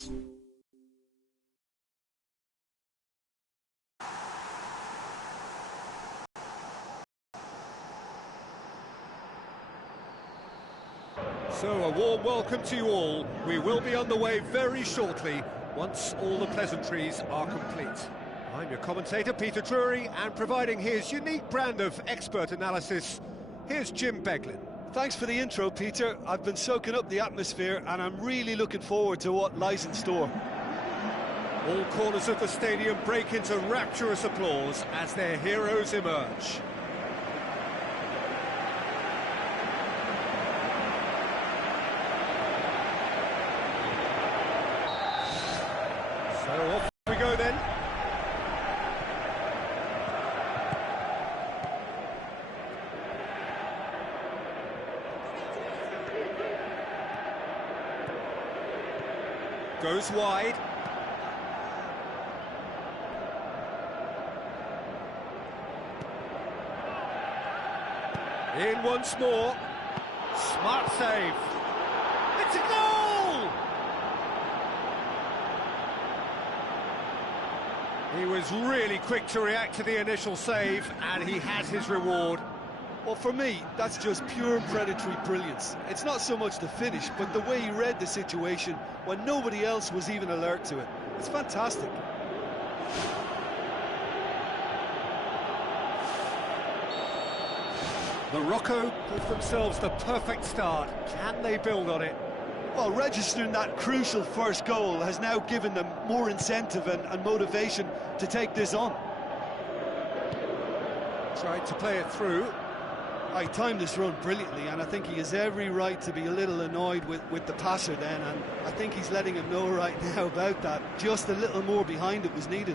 So a warm welcome to you all. We will be on the way very shortly, once all the pleasantries are complete. I'm your commentator, Peter Drury, and providing his unique brand of expert analysis, here's Jim Beglin. Thanks for the intro, Peter. I've been soaking up the atmosphere, and I'm really looking forward to what lies in store. All corners of the stadium break into rapturous applause as their heroes emerge. So off we go then. Goes wide. In once more. Smart save. It's a goal! He was really quick to react to the initial save, and he has his reward. Well, for me, that's just pure predatory brilliance. It's not so much the finish, but the way he read the situation when nobody else was even alert to it. It's fantastic. Morocco give themselves the perfect start. Can they build on it? Well, registering that crucial first goal has now given them more incentive and motivation to take this on. Tried to play it through. I timed this run brilliantly, and I think he has every right to be a little annoyed with the passer then, and I think he's letting him know right now about that. Just a little more behind it was needed.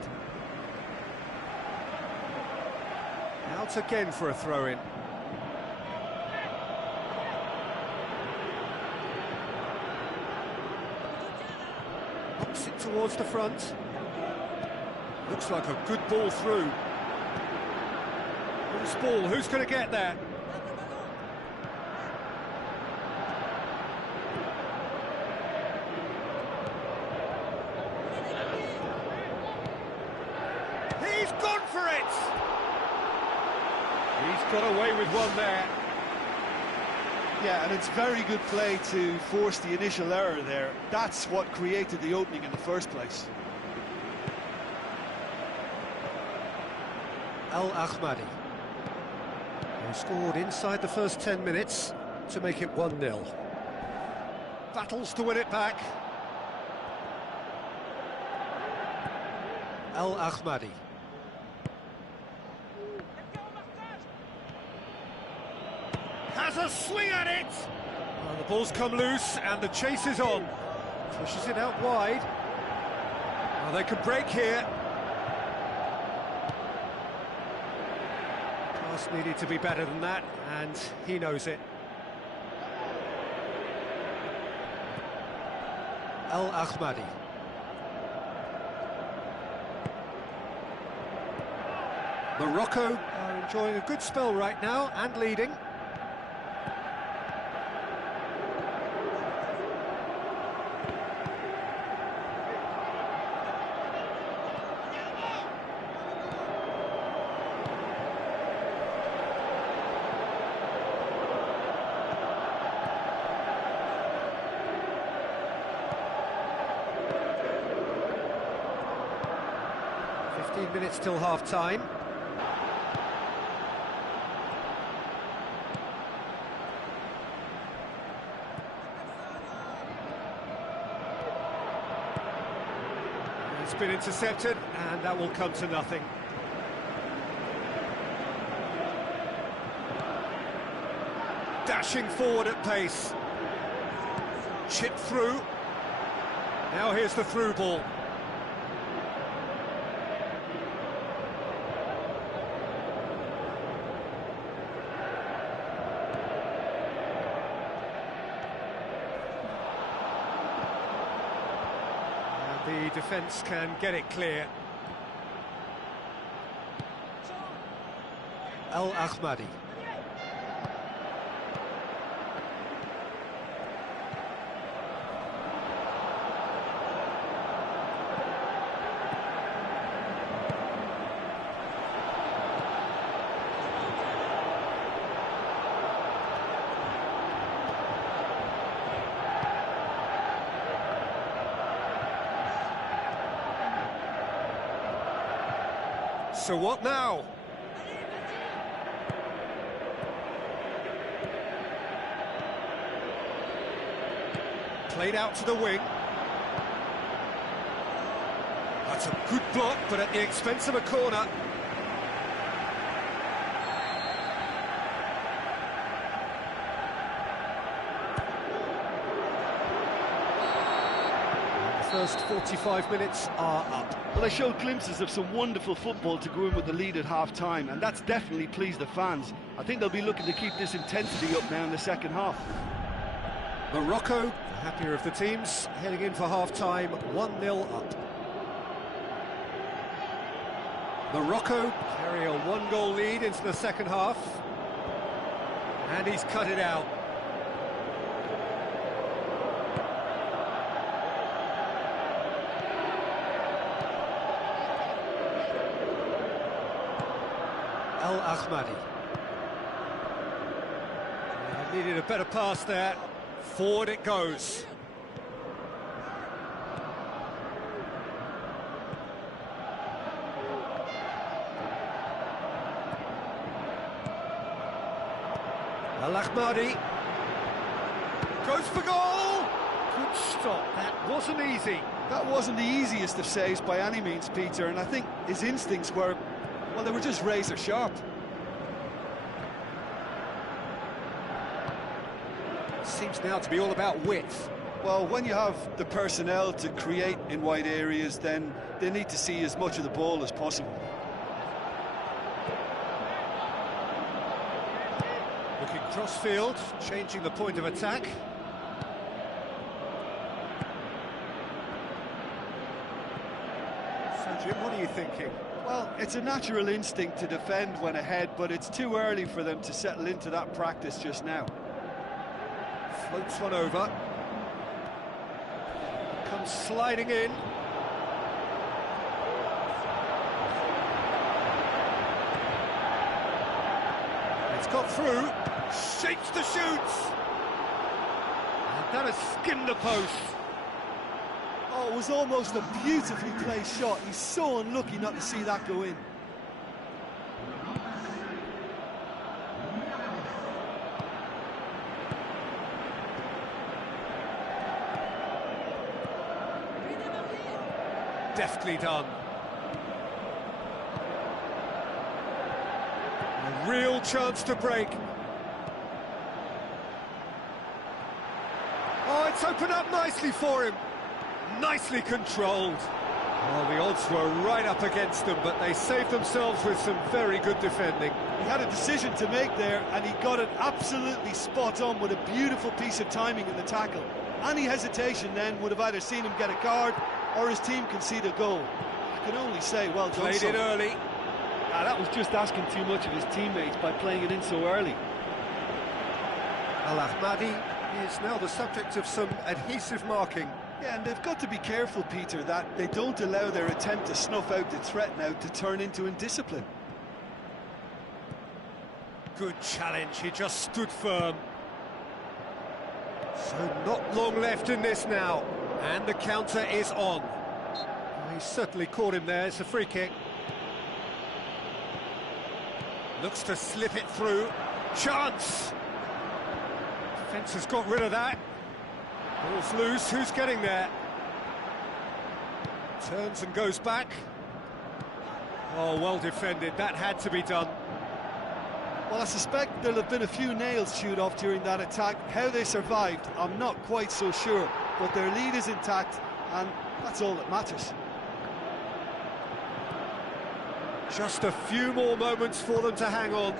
Out again for a throw-in. Knocks it towards the front. Looks like a good ball through. Loose ball, who's going to get that? He's gone for it! He's got away with one there. Yeah, and it's very good play to force the initial error there. That's what created the opening in the first place. Al Ahmadi, who scored inside the first 10 minutes to make it 1-0. Battles to win it back. Al Ahmadi. Has a swing at it! Well, the ball's come loose and the chase is on. Pushes it out wide. Well, they can break here. Pass needed to be better than that, and he knows it. Al Ahmadi. Morocco are enjoying a good spell right now and leading. Minutes till half-time. It's been intercepted, and that will come to nothing. Dashing forward at pace. Chip through. Now here's the through ball. The defence can get it clear. Al Ahmadi. So what now? Played out to the wing. That's a good block, but at the expense of a corner. First 45 minutes are up. Well, they showed glimpses of some wonderful football to go in with the lead at half-time, and that's definitely pleased the fans. I think they'll be looking to keep this intensity up now in the second half. Morocco, the happier of the teams, heading in for half-time, 1-0 up. Morocco carry a one-goal lead into the second half. And he's cut it out. Al Ahmadi. Needed a better pass there. Forward it goes. Al Ahmadi goes for goal. Good stop. That wasn't easy. That wasn't the easiest of saves by any means, Peter, and I think his instincts were, well, they were just razor sharp. Seems now to be all about width. Well, when you have the personnel to create in wide areas, then they need to see as much of the ball as possible. Looking cross-field, changing the point of attack. So, Jim, what are you thinking? Well, it's a natural instinct to defend when ahead, but it's too early for them to settle into that practice just now. Floats one over. Comes sliding in. It's got through. Shapes the shoots. And that has skimmed the post. Oh, it was almost a beautifully placed shot. He's so unlucky not to see that go in. Deftly done. A real chance to break. Oh, it's opened up nicely for him. Nicely controlled. Well, the odds were right up against them, but they saved themselves with some very good defending. He had a decision to make there, and he got it absolutely spot on with a beautiful piece of timing in the tackle. Any hesitation then would have either seen him get a card or his team concede a goal. I can only say, well done. Played it early. That was just asking too much of his teammates by playing it in so early. Al Ahmadi is now the subject of some adhesive marking. Yeah, and they've got to be careful, Peter, that they don't allow their attempt to snuff out the threat now to turn into indiscipline. Good challenge, he just stood firm. So not long left in this now, and the counter is on. He certainly caught him there, it's a free kick. Looks to slip it through. Chance! Defence has got rid of that. Ball's loose, who's getting there? Turns and goes back. Oh, well defended, that had to be done. Well, I suspect there'll have been a few nails chewed off during that attack. How they survived, I'm not quite so sure. But their lead is intact, and that's all that matters. Just a few more moments for them to hang on.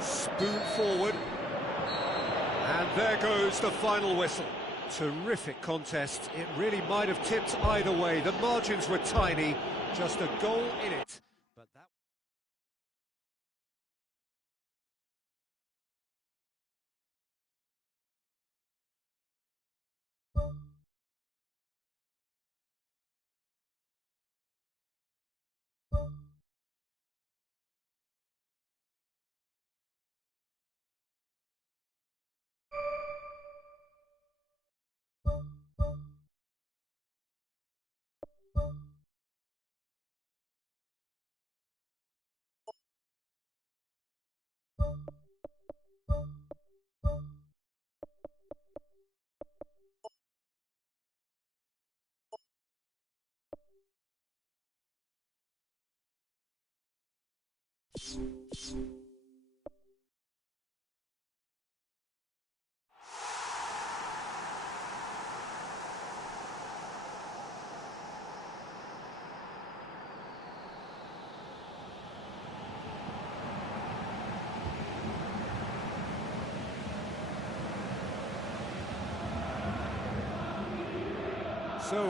Spoon forward. And there goes the final whistle. Terrific contest. It really might have tipped either way. The margins were tiny, just a goal in it. So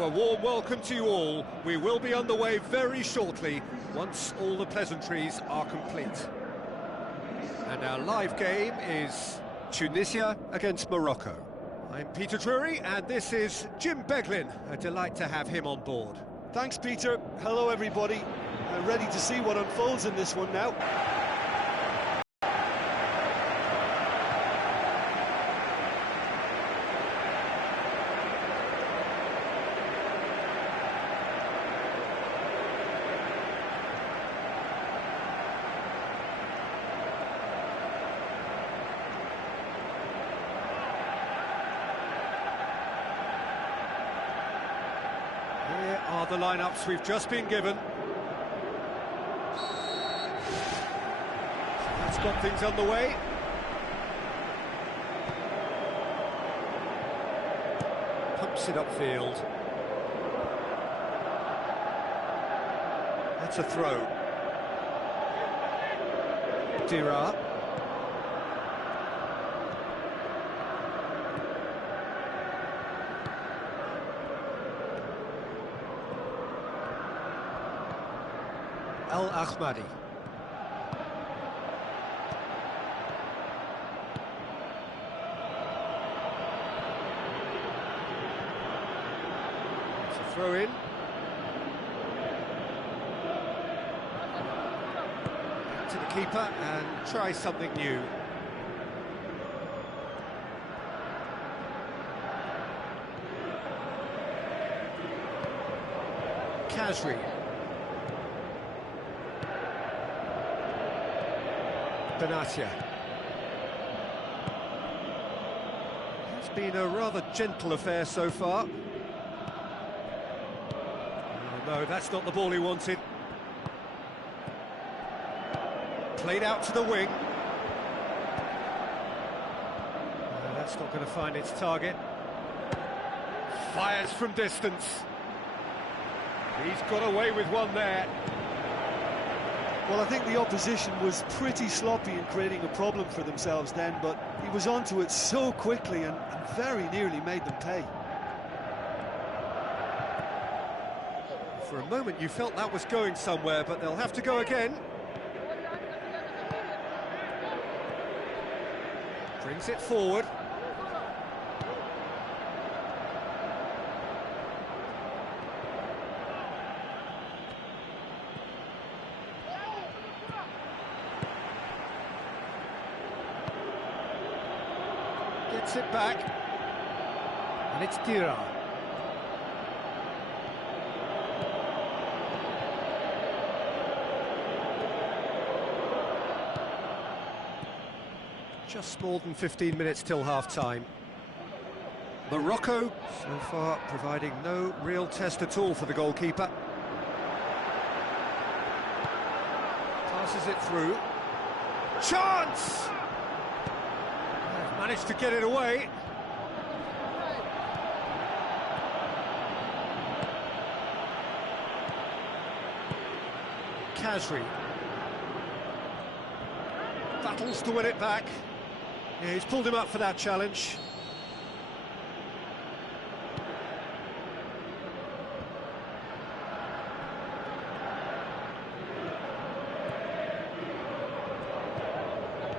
a warm welcome to you all. We will be underway very shortly, once all the pleasantries are complete. And our live game is Tunisia against Morocco. I'm Peter Drury, and this is Jim Beglin. A delight to have him on board. Thanks, Peter. Hello, everybody. Ready to see what unfolds in this one now. Here are the lineups we've just been given. That's got things underway. Pumps it upfield. That's a throw. Dira. Al-Ahmadi. It's a throw in. To the keeper and try something new. Khazri. Benatia. It's been a rather gentle affair so far. Oh, no, that's not the ball he wanted. Played out to the wing. No, that's not going to find its target. Fires from distance. He's got away with one there. Well, I think the opposition was pretty sloppy in creating a problem for themselves then, but he was onto it so quickly and very nearly made them pay. For a moment you felt that was going somewhere, but they'll have to go again. Brings it forward. Gets it back, and it's Dira. Just more than 15 minutes till half-time. Morocco, so far, providing no real test at all for the goalkeeper. Passes it through. Chance! Managed to get it away. Khazri battles to win it back. Yeah, he's pulled him up for that challenge.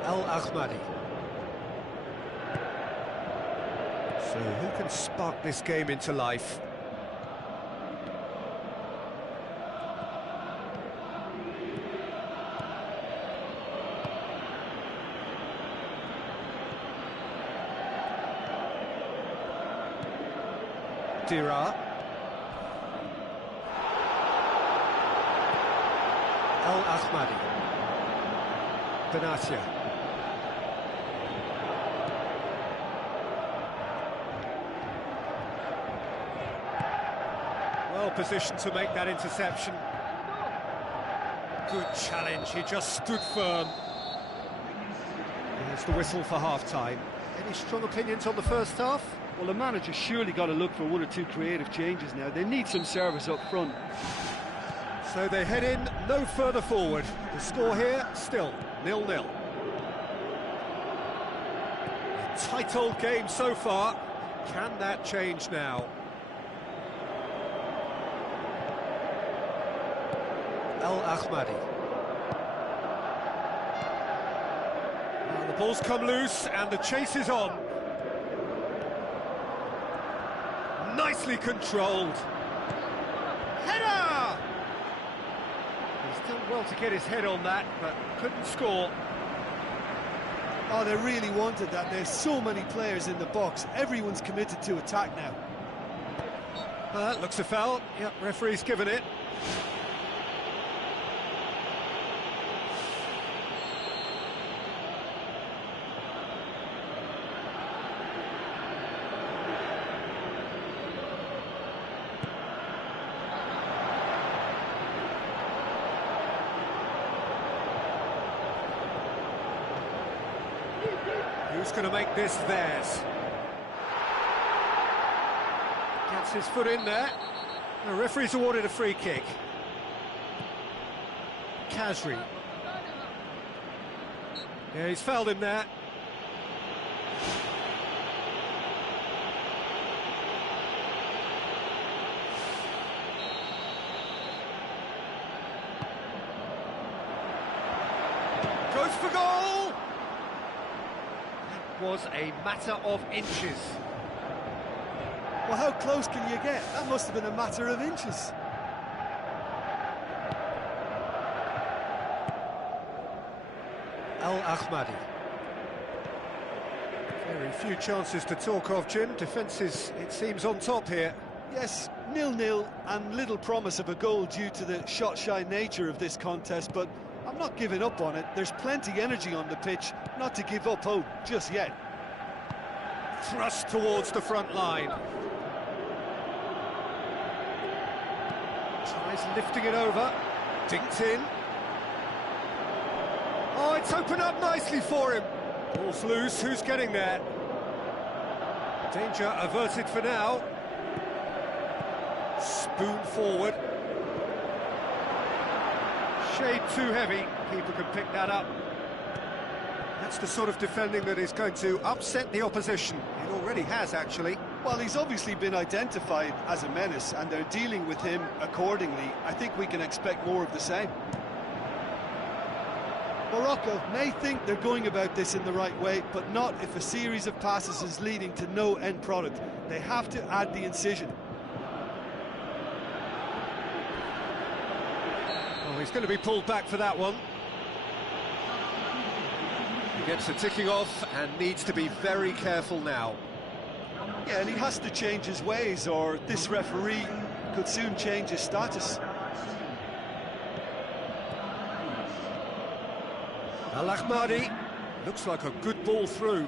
Al-Ahmadi. So who can spark this game into life? Dira. Al-Ahmadi. Benatia. Well positioned to make that interception. Good challenge, he just stood firm. There's the whistle for half-time. Any strong opinions on the first half? Well, the manager's surely got to look for one or two creative changes now. They need some service up front. So they head in no further forward. The score here, still 0-0. A tight old game so far. Can that change now? Al-Ahmadi. Now the ball's come loose and the chase is on. Nicely controlled. Header! He's done well to get his head on that, but couldn't score. Oh, they really wanted that. There's so many players in the box. Everyone's committed to attack now. That looks a foul. Yep, referee's given it. Who's going to make this theirs? Gets his foot in there. The referee's awarded a free kick. Kazri. Yeah, he's fouled him there. Goes for goal! Was a matter of inches. Well, how close can you get? That must have been a matter of inches. Al-Ahmadi. Very few chances to talk of, Jim. Defence is, it seems, on top here. Yes, 0-0 and little promise of a goal due to the shot-shy nature of this contest, but I'm not giving up on it. There's plenty energy on the pitch, not to give up hope just yet. Thrust towards the front line. Tries lifting it over. Dinked in. Oh, it's opened up nicely for him. Ball's loose, who's getting there? Danger averted for now. Spoon forward. Shade too heavy, keeper can pick that up. That's the sort of defending that is going to upset the opposition. It already has, actually. Well, he's obviously been identified as a menace, and they're dealing with him accordingly. I think we can expect more of the same. Morocco may think they're going about this in the right way, but not if a series of passes is leading to no end product. They have to add the incision. Oh, he's going to be pulled back for that one. He gets the ticking off and needs to be very careful now. Yeah, and he has to change his ways, or this referee could soon change his status. Al-Ahmadi, looks like a good ball through.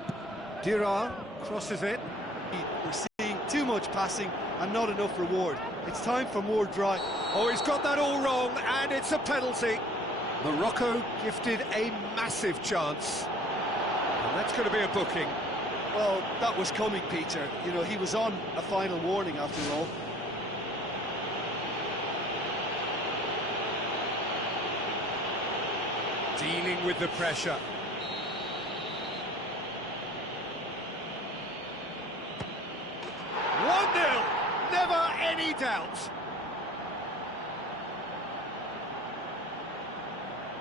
Dirar crosses it. We're seeing too much passing and not enough reward. It's time for more drive. Oh, he's got that all wrong, and it's a penalty. Morocco gifted a massive chance. And that's going to be a booking. Well, that was coming, Peter. You know, he was on a final warning after all. Dealing with the pressure. Never any doubt.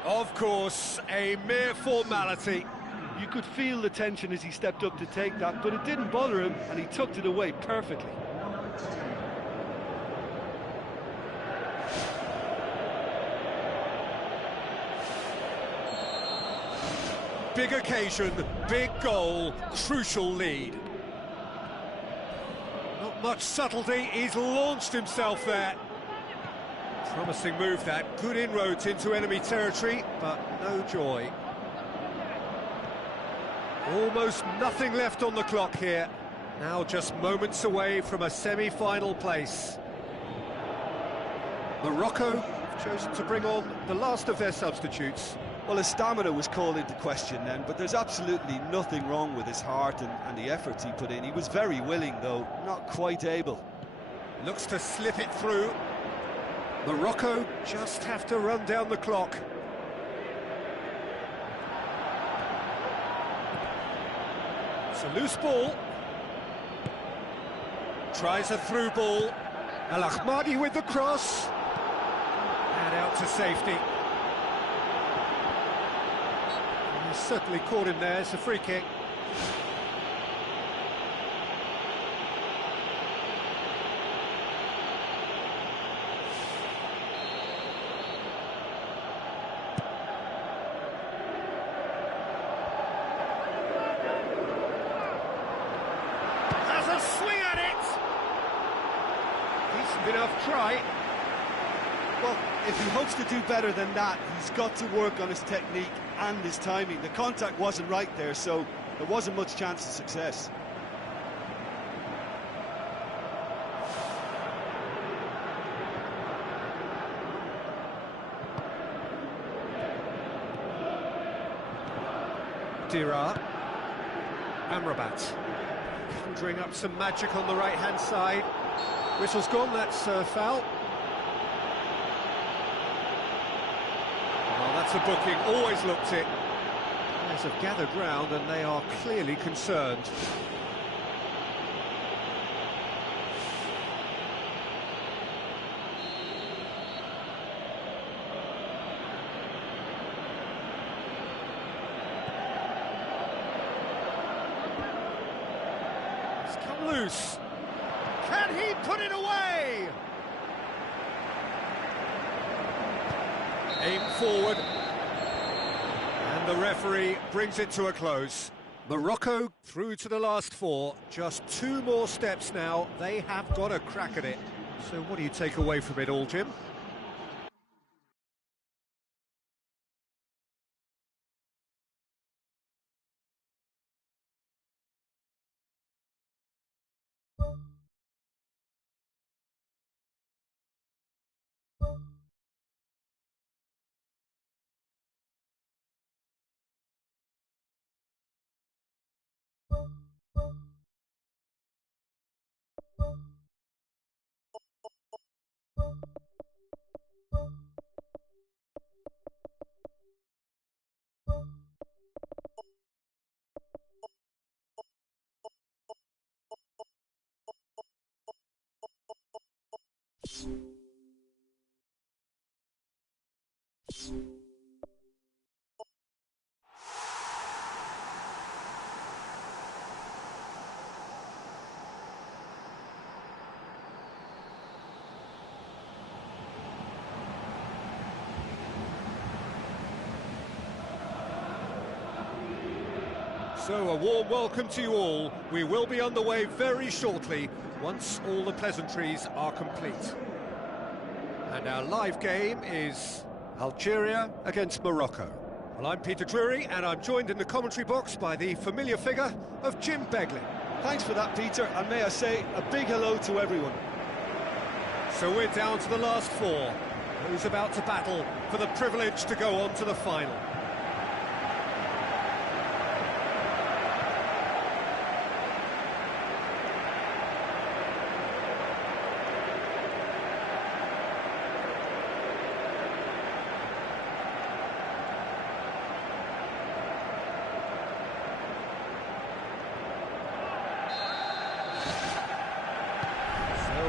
Of course, a mere formality. You could feel the tension as he stepped up to take that, but it didn't bother him, and he tucked it away perfectly. Big occasion, big goal, crucial lead. Not much subtlety, he's launched himself there. Promising move that, good inroads into enemy territory, but no joy. Almost nothing left on the clock here. Now just moments away from a semi-final place. Morocco chosen to bring on the last of their substitutes. Well, his stamina was called into question then, but there's absolutely nothing wrong with his heart and the efforts he put in. He was very willing, though, not quite able. Looks to slip it through. Morocco just have to run down the clock. It's a loose ball. Tries a through ball. Al Ahmadi with the cross. And out to safety. He's certainly caught him there. It's a free kick. Has a swing at it. Decent enough try. Well, if he hopes to do better than that, he's got to work on his technique and his timing. The contact wasn't right there, so there wasn't much chance of success. Dira. Amrabat. Conjuring up some magic on the right-hand side. Whistle's gone, that's foul. Well, that's a booking, always looked it. Players have gathered round and they are clearly concerned. It's come loose. Can he put it away? Aim forward, and the referee brings it to a close. Morocco through to the last four, just 2 more steps now, they have got a crack at it. So what do you take away from it all, Jim? So a warm welcome to you all. We will be underway very shortly, once all the pleasantries are complete. And our live game is Algeria against Morocco. Well, I'm Peter Drury, and I'm joined in the commentary box by the familiar figure of Jim Beglin. Thanks for that, Peter, and may I say a big hello to everyone. So we're down to the last 4. Who's about to battle for the privilege to go on to the final?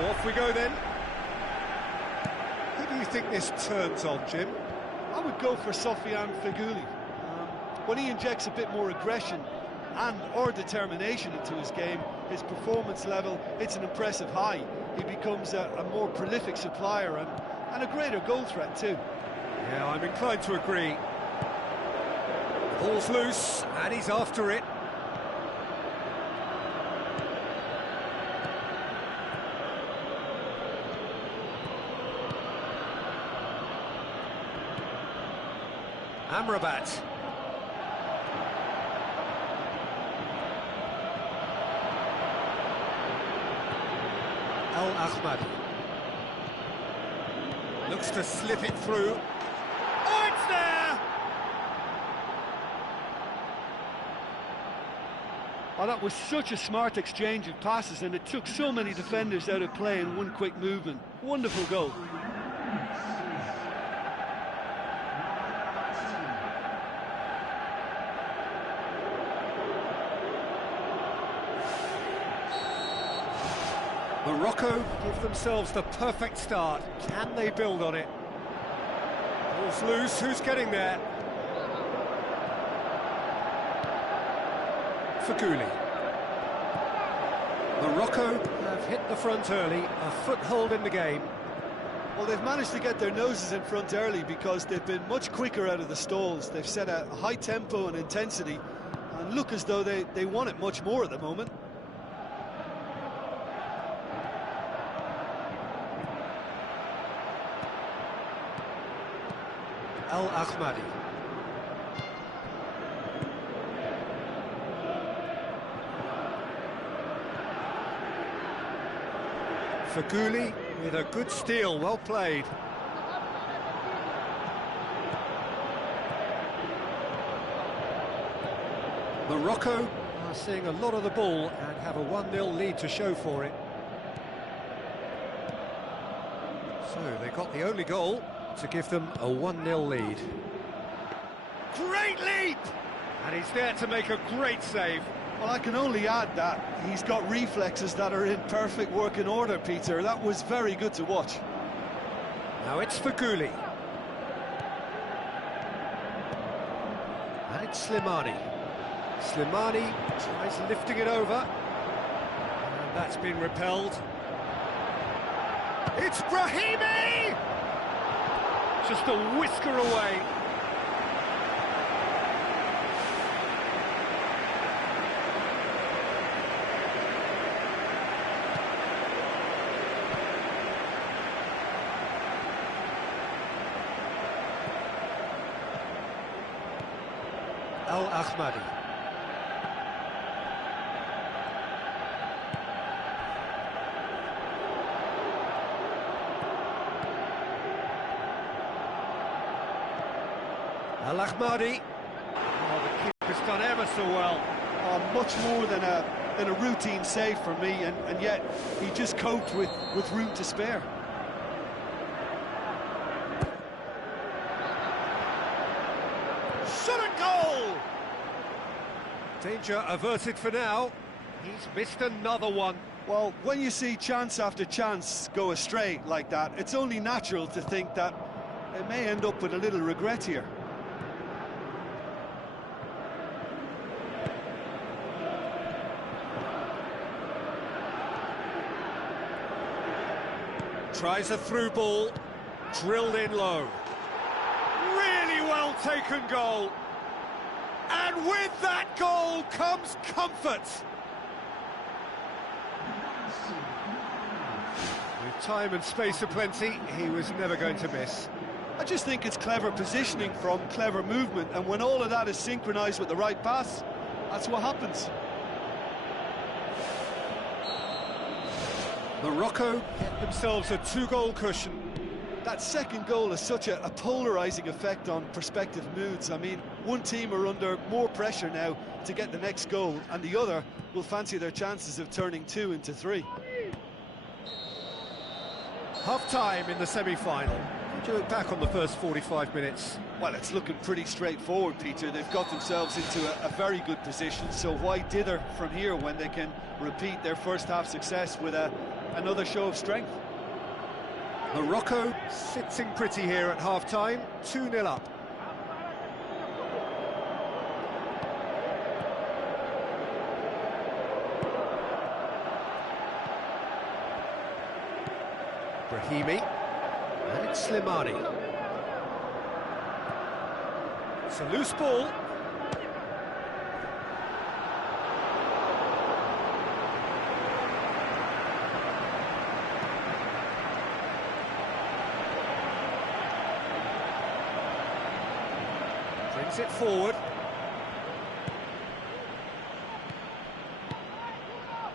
Off we go then. Who do you think this turns on, Jim? I would go for Sofiane Feghouli. When he injects a bit more aggression or determination into his game, his performance level, it's an impressive high. He becomes a more prolific supplier and a greater goal threat too. Yeah, I'm inclined to agree. The ball's loose and he's after it. Amrabat. Al Ahmadi. Looks to slip it through. Oh, it's there! Oh, that was such a smart exchange of passes, and it took so many defenders out of play in one quick movement. Wonderful goal. Morocco give themselves the perfect start. Can they build on it? Ball's loose, who's getting there? Fagouli. Morocco have hit the front early, a foothold in the game. Well, they've managed to get their noses in front early because they've been much quicker out of the stalls. They've set a high tempo and intensity and look as though they want it much more at the moment. Al Ahmadi. Fagouli with a good steal, well played. Morocco are seeing a lot of the ball and have a 1-0 lead to show for it. So they got the only goal to give them a 1-0 lead. Great leap! And he's there to make a great save. Well, I can only add that he's got reflexes that are in perfect working order, Peter. That was very good to watch. Now it's Fagouli. And it's Slimani. Slimani tries lifting it over. And that's been repelled. It's Brahimi! Just a whisker away. Al Ahmadi. Al Ahmadi. Oh, the keeper's done ever so well. Much more than a routine save for me, and yet he just coped with room to spare. Shot a goal! Danger averted for now. He's missed another one. Well, when you see chance after chance go astray like that, it's only natural to think that they may end up with a little regret here. Tries a through ball, drilled in low. Really well taken goal. And with that goal comes comfort. With time and space aplenty, he was never going to miss. I just think it's clever positioning from clever movement, and when all of that is synchronised with the right pass, that's what happens. Morocco get themselves a 2-goal cushion. That second goal has such a polarising effect on prospective moods. I mean, one team are under more pressure now to get the next goal, and the other will fancy their chances of turning 2 into 3. Half-time in the semi-final. How do you look back on the first 45 minutes? Well, it's looking pretty straightforward, Peter. They've got themselves into a very good position, so why dither from here when they can repeat their first-half success with another show of strength? Morocco sitting pretty here at half-time, 2-0 up. Brahimi, and it's Slimani. It's a loose ball. Brings it forward.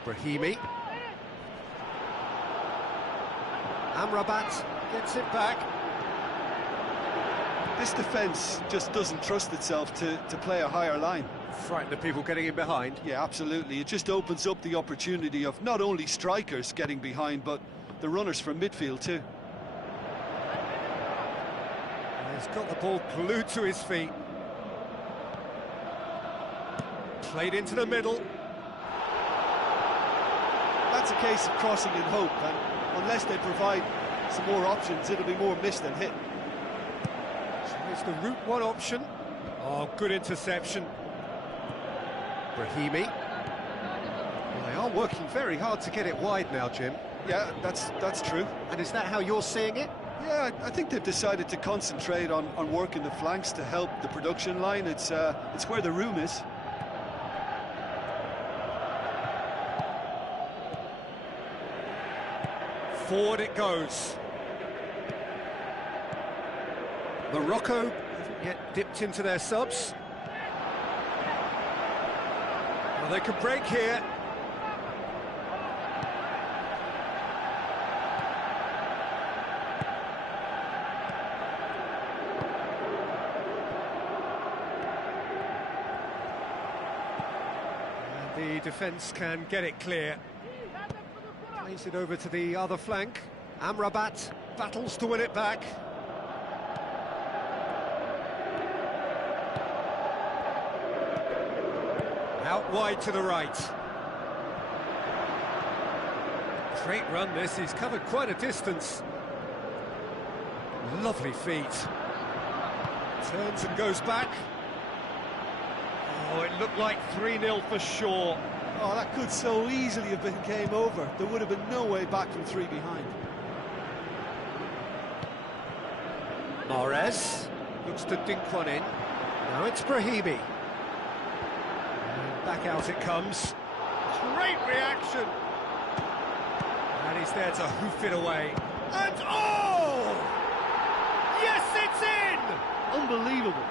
Brahimi. Amrabat gets it back. This defence just doesn't trust itself to play a higher line. Frighten the people getting in behind. Yeah, absolutely. It just opens up the opportunity of not only strikers getting behind, but the runners from midfield too. He's got the ball glued to his feet. Played into the middle. That's a case of crossing in hope, and unless they provide some more options, it'll be more miss than hit. It's the route one option. Oh, good interception. Brahimi. Well, they are working very hard to get it wide now, Jim. Yeah, that's true. And is that how you're seeing it? Yeah, I think they've decided to concentrate on working the flanks to help the production line. It's where the room is. Forward it goes. Morocco haven't yet dipped into their subs. Well, they could break here. And the defence can get it clear. Plays it over to the other flank. Amrabat battles to win it back. Out wide to the right. Great run this, he's covered quite a distance. Lovely feet. Turns and goes back. Oh, it looked like 3-0 for sure. Oh, that could so easily have been game over. There would have been no way back from 3 behind. Mahrez looks to dink one in. Now it's Brahimi. And back out it comes. Great reaction. And he's there to hoof it away. And oh! Yes, it's in! Unbelievable.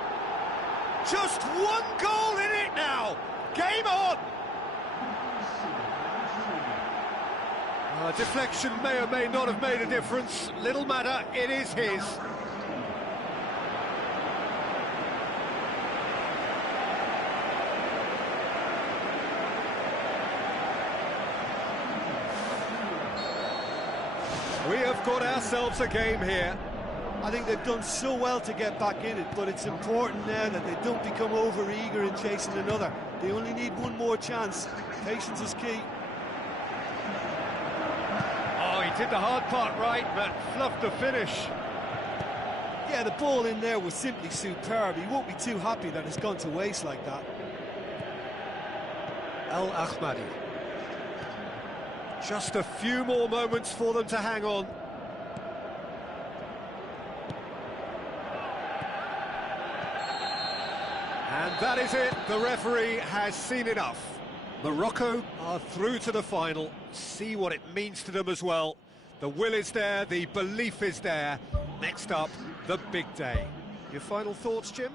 Just one goal in it now. Game on! Deflection may or may not have made a difference. Little matter, it is his. We have got ourselves a game here. I think they've done so well to get back in it, but it's important now that they don't become over-eager in chasing another. They only need one more chance. Patience is key. Oh, he did the hard part right, but fluffed the finish. Yeah, the ball in there was simply superb. He won't be too happy that it's gone to waste like that. El Ahmadi. Just a few more moments for them to hang on. And that is it. The referee has seen enough. Morocco are through to the final. See what it means to them as well. The will is there, the belief is there. Next up, the big day. Your final thoughts, Jim?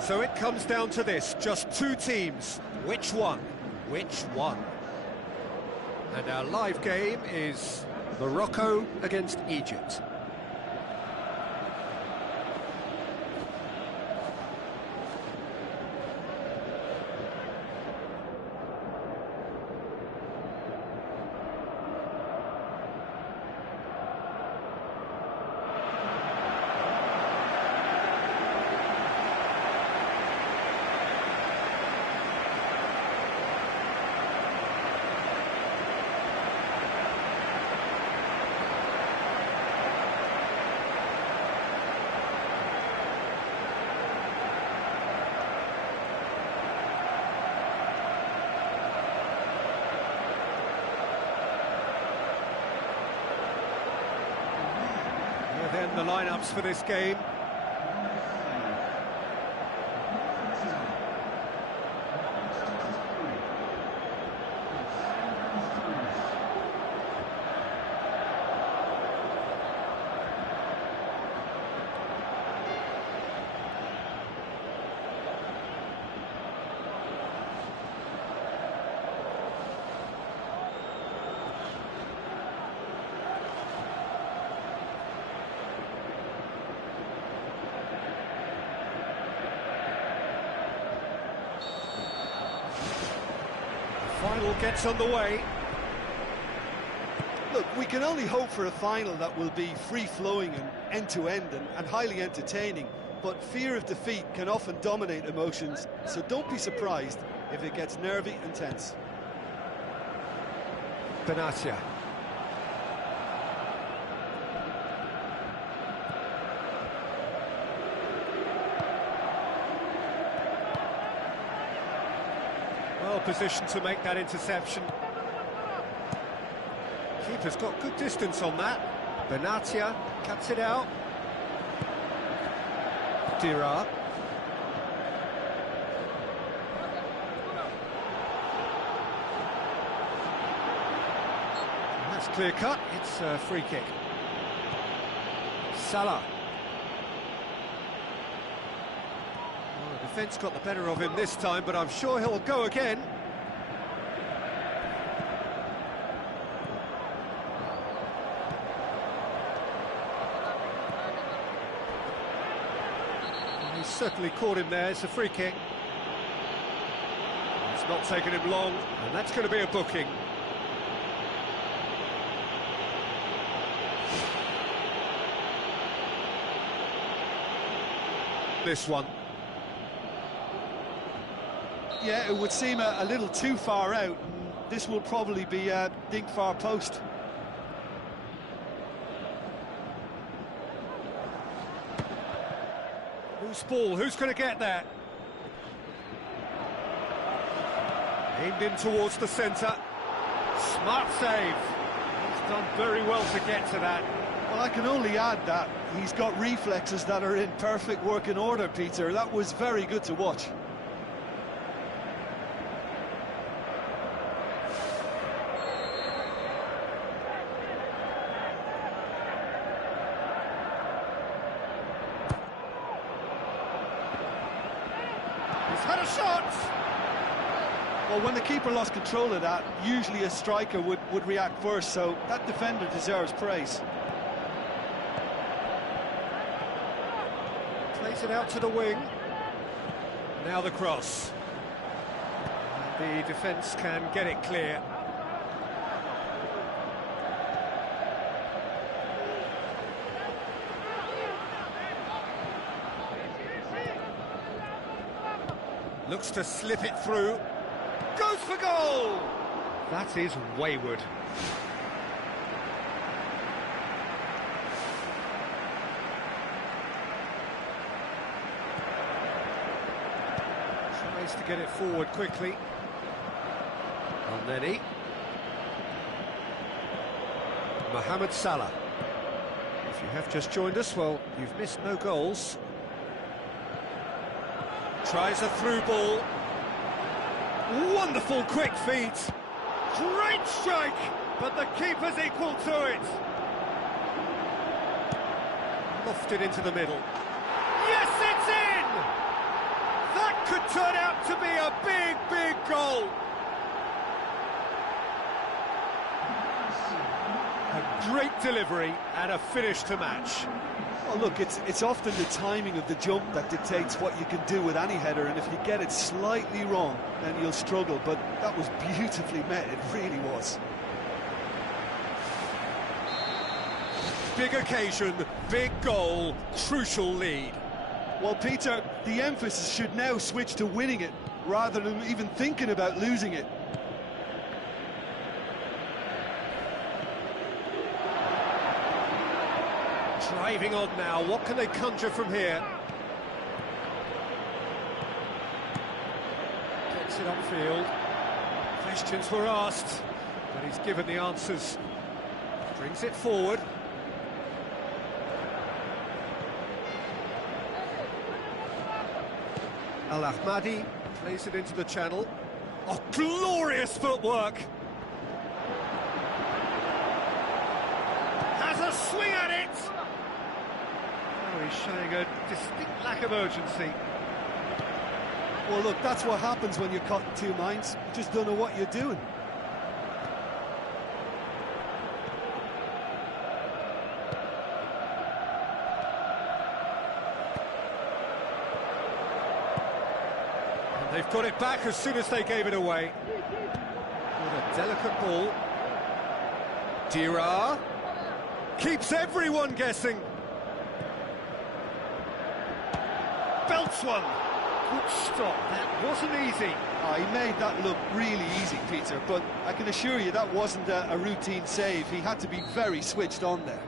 So it comes down to this, just two teams. Which one? Which one? And our live game is Morocco against Egypt. the lineups for this game. Final gets underway. Look, we can only hope for a final that will be free-flowing and end-to-end and highly entertaining, but fear of defeat can often dominate emotions, so don't be surprised if it gets nervy and tense. Benatia. Well positioned to make that interception. Keeper's got good distance on that. Benatia cuts it out. Dira. That's clear cut. It's a free kick. Salah. The defence got the better of him this time, but I'm sure he'll go again. He's certainly caught him there. It's a free kick. It's not taken him long, and that's going to be a booking. This one. Yeah, it would seem a little too far out, and this will probably be a dig far post. Who's ball? Who's going to get there? Aimed in towards the centre. Smart save. He's done very well to get to that. Well, I can only add that he's got reflexes that are in perfect working order, Peter. That was very good to watch. He's had a shot! Well, when the keeper lost control of that, usually a striker would react first, so that defender deserves praise. Plays it out to the wing. Now the cross. The defence can get it clear. Looks to slip it through. Goes for goal! That is wayward. Tries to get it forward quickly. Al-Neni. Mohamed Salah. If you have just joined us, well, you've missed no goals. Tries a through ball. Wonderful quick feet. Great strike, but the keeper's equal to it. Lofted into the middle. Yes, it's in! That could turn out to be a big, big goal. A great delivery and a finish to match. Well, look, it's often the timing of the jump that dictates what you can do with any header, and if you get it slightly wrong, then you'll struggle, but that was beautifully met, it really was. Big occasion, big goal, crucial lead. Well, Peter, the emphasis should now switch to winning it, rather than even thinking about losing it. Driving on now, what can they conjure from here? Gets it upfield. Questions were asked, but he's given the answers. Brings it forward. Al Ahmadi plays it into the channel. Oh, glorious footwork! Has a swing at it! Oh, he's showing a distinct lack of urgency. Well, look, that's what happens when you're caught in two minds. You just don't know what you're doing. And they've got it back as soon as they gave it away. With a delicate ball. Dira keeps everyone guessing. Belts one. Good stop. That wasn't easy. Oh, he made that look really easy, Peter, but I can assure you that wasn't a routine save. He had to be very switched on there.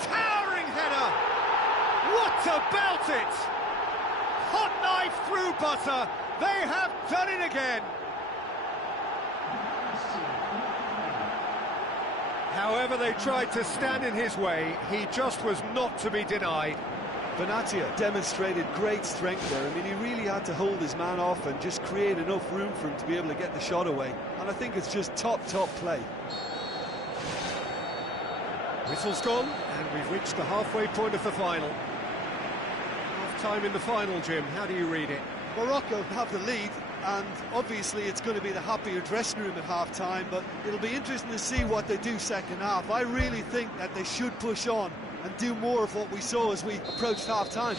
Towering header! What about it? Hot knife through butter. They have done it again. However they tried to stand in his way, he just was not to be denied. Benatia demonstrated great strength there. I mean, he really had to hold his man off and just create enough room for him to be able to get the shot away. And I think it's just top play. Whistle's gone, and we've reached the halfway point of the final. Half-time in the final, Jim. How do you read it? Morocco have the lead, and obviously it's going to be the happier dressing room at half-time, but it'll be interesting to see what they do second half. I really think that they should push on and do more of what we saw as we approached half-time.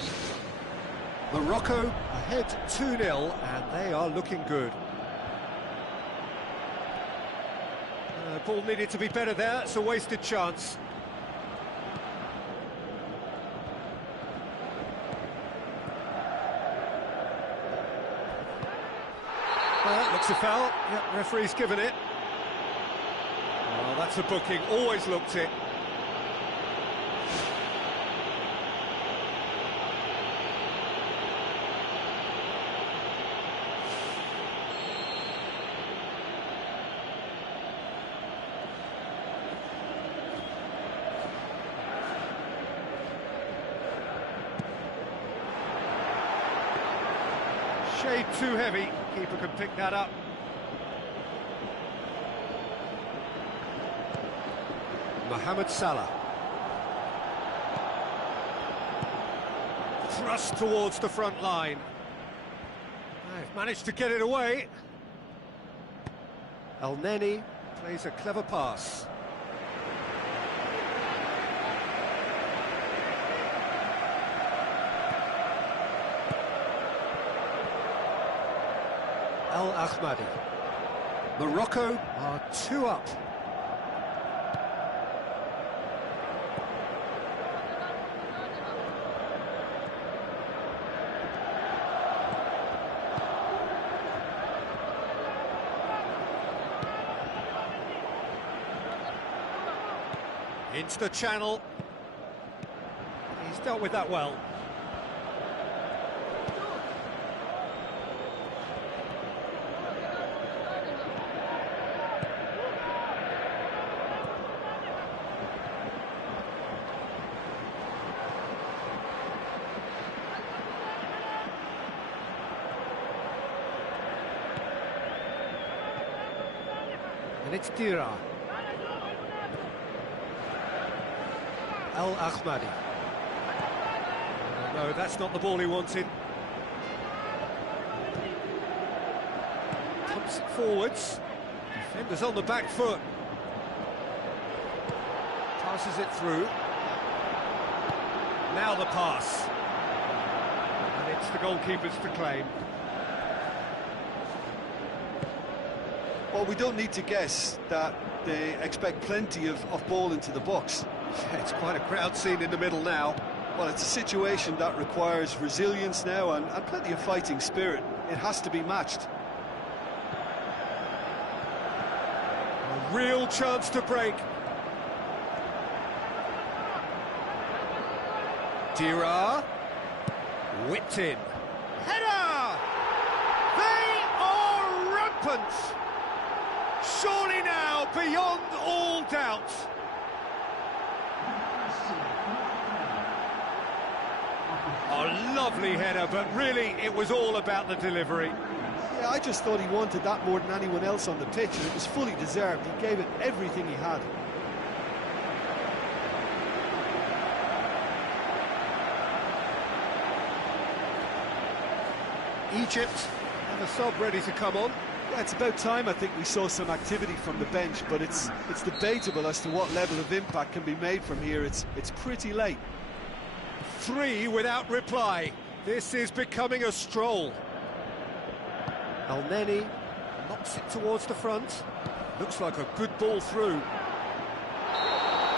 Morocco ahead 2-0, and they are looking good. Ball needed to be better there. It's a wasted chance. Looks a foul. Yep, referee's given it. Oh, that's a booking. Always looked it. Shade too heavy. Keeper can pick that up. Mohamed Salah. Thrust towards the front line. They've managed to get it away. El Neni plays a clever pass. Al Ahmadi. Morocco are 2 up. Into the channel. He's dealt with that well. And it's Dira. Al Ahmadi. No, that's not the ball he wanted. Pumps it forwards. Defenders on the back foot. Passes it through. Now the pass. And it's the goalkeepers to claim. Well, we don't need to guess that they expect plenty of ball into the box. Yeah, it's quite a crowd scene in the middle now. Well, it's a situation that requires resilience now and plenty of fighting spirit. It has to be matched. A real chance to break. Dira. Whipped in. Header! They are rampant! Surely now, beyond all doubt. A lovely header, but really it was all about the delivery. Yeah, I just thought he wanted that more than anyone else on the pitch, and it was fully deserved. He gave it everything he had. Egypt have a sub ready to come on. Yeah, it's about time I think we saw some activity from the bench, but it's debatable as to what level of impact can be made from here. It's pretty late. 3 without reply. This is becoming a stroll. El-Neni knocks it towards the front. Looks like a good ball through.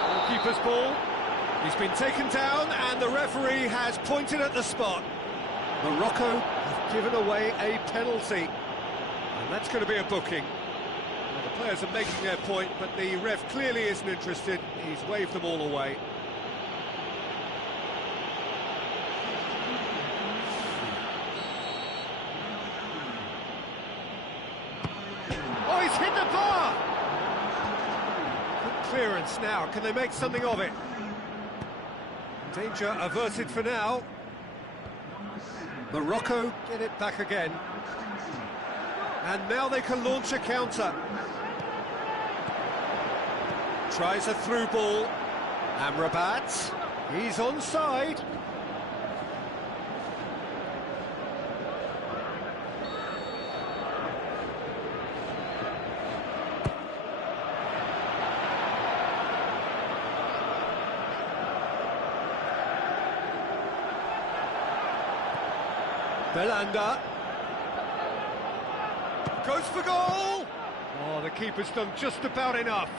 Goalkeeper's ball. He's been taken down and the referee has pointed at the spot. Morocco have given away a penalty. And that's going to be a booking. Well, the players are making their point, but the ref clearly isn't interested. He's waved them all away. Oh, he's hit the bar! Good clearance now. Can they make something of it? Danger averted for now. Morocco get it back again. And now they can launch a counter. Tries a through ball. Amrabat, he's onside. Belanda goes for goal. Oh, the keeper's done just about enough.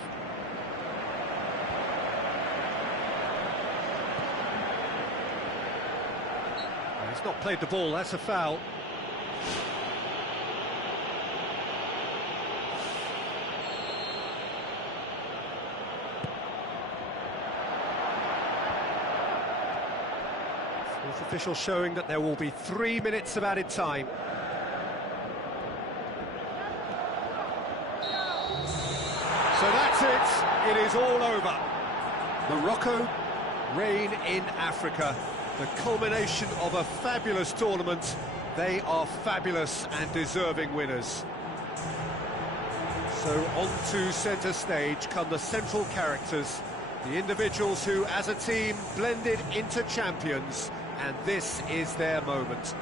He's not played the ball, that's a foul. Fourth official showing that there will be 3 minutes of added time. So that's it, it is all over. Morocco reign in Africa, the culmination of a fabulous tournament. They are fabulous and deserving winners. So on to centre stage come the central characters, the individuals who, as a team, blended into champions, and this is their moment.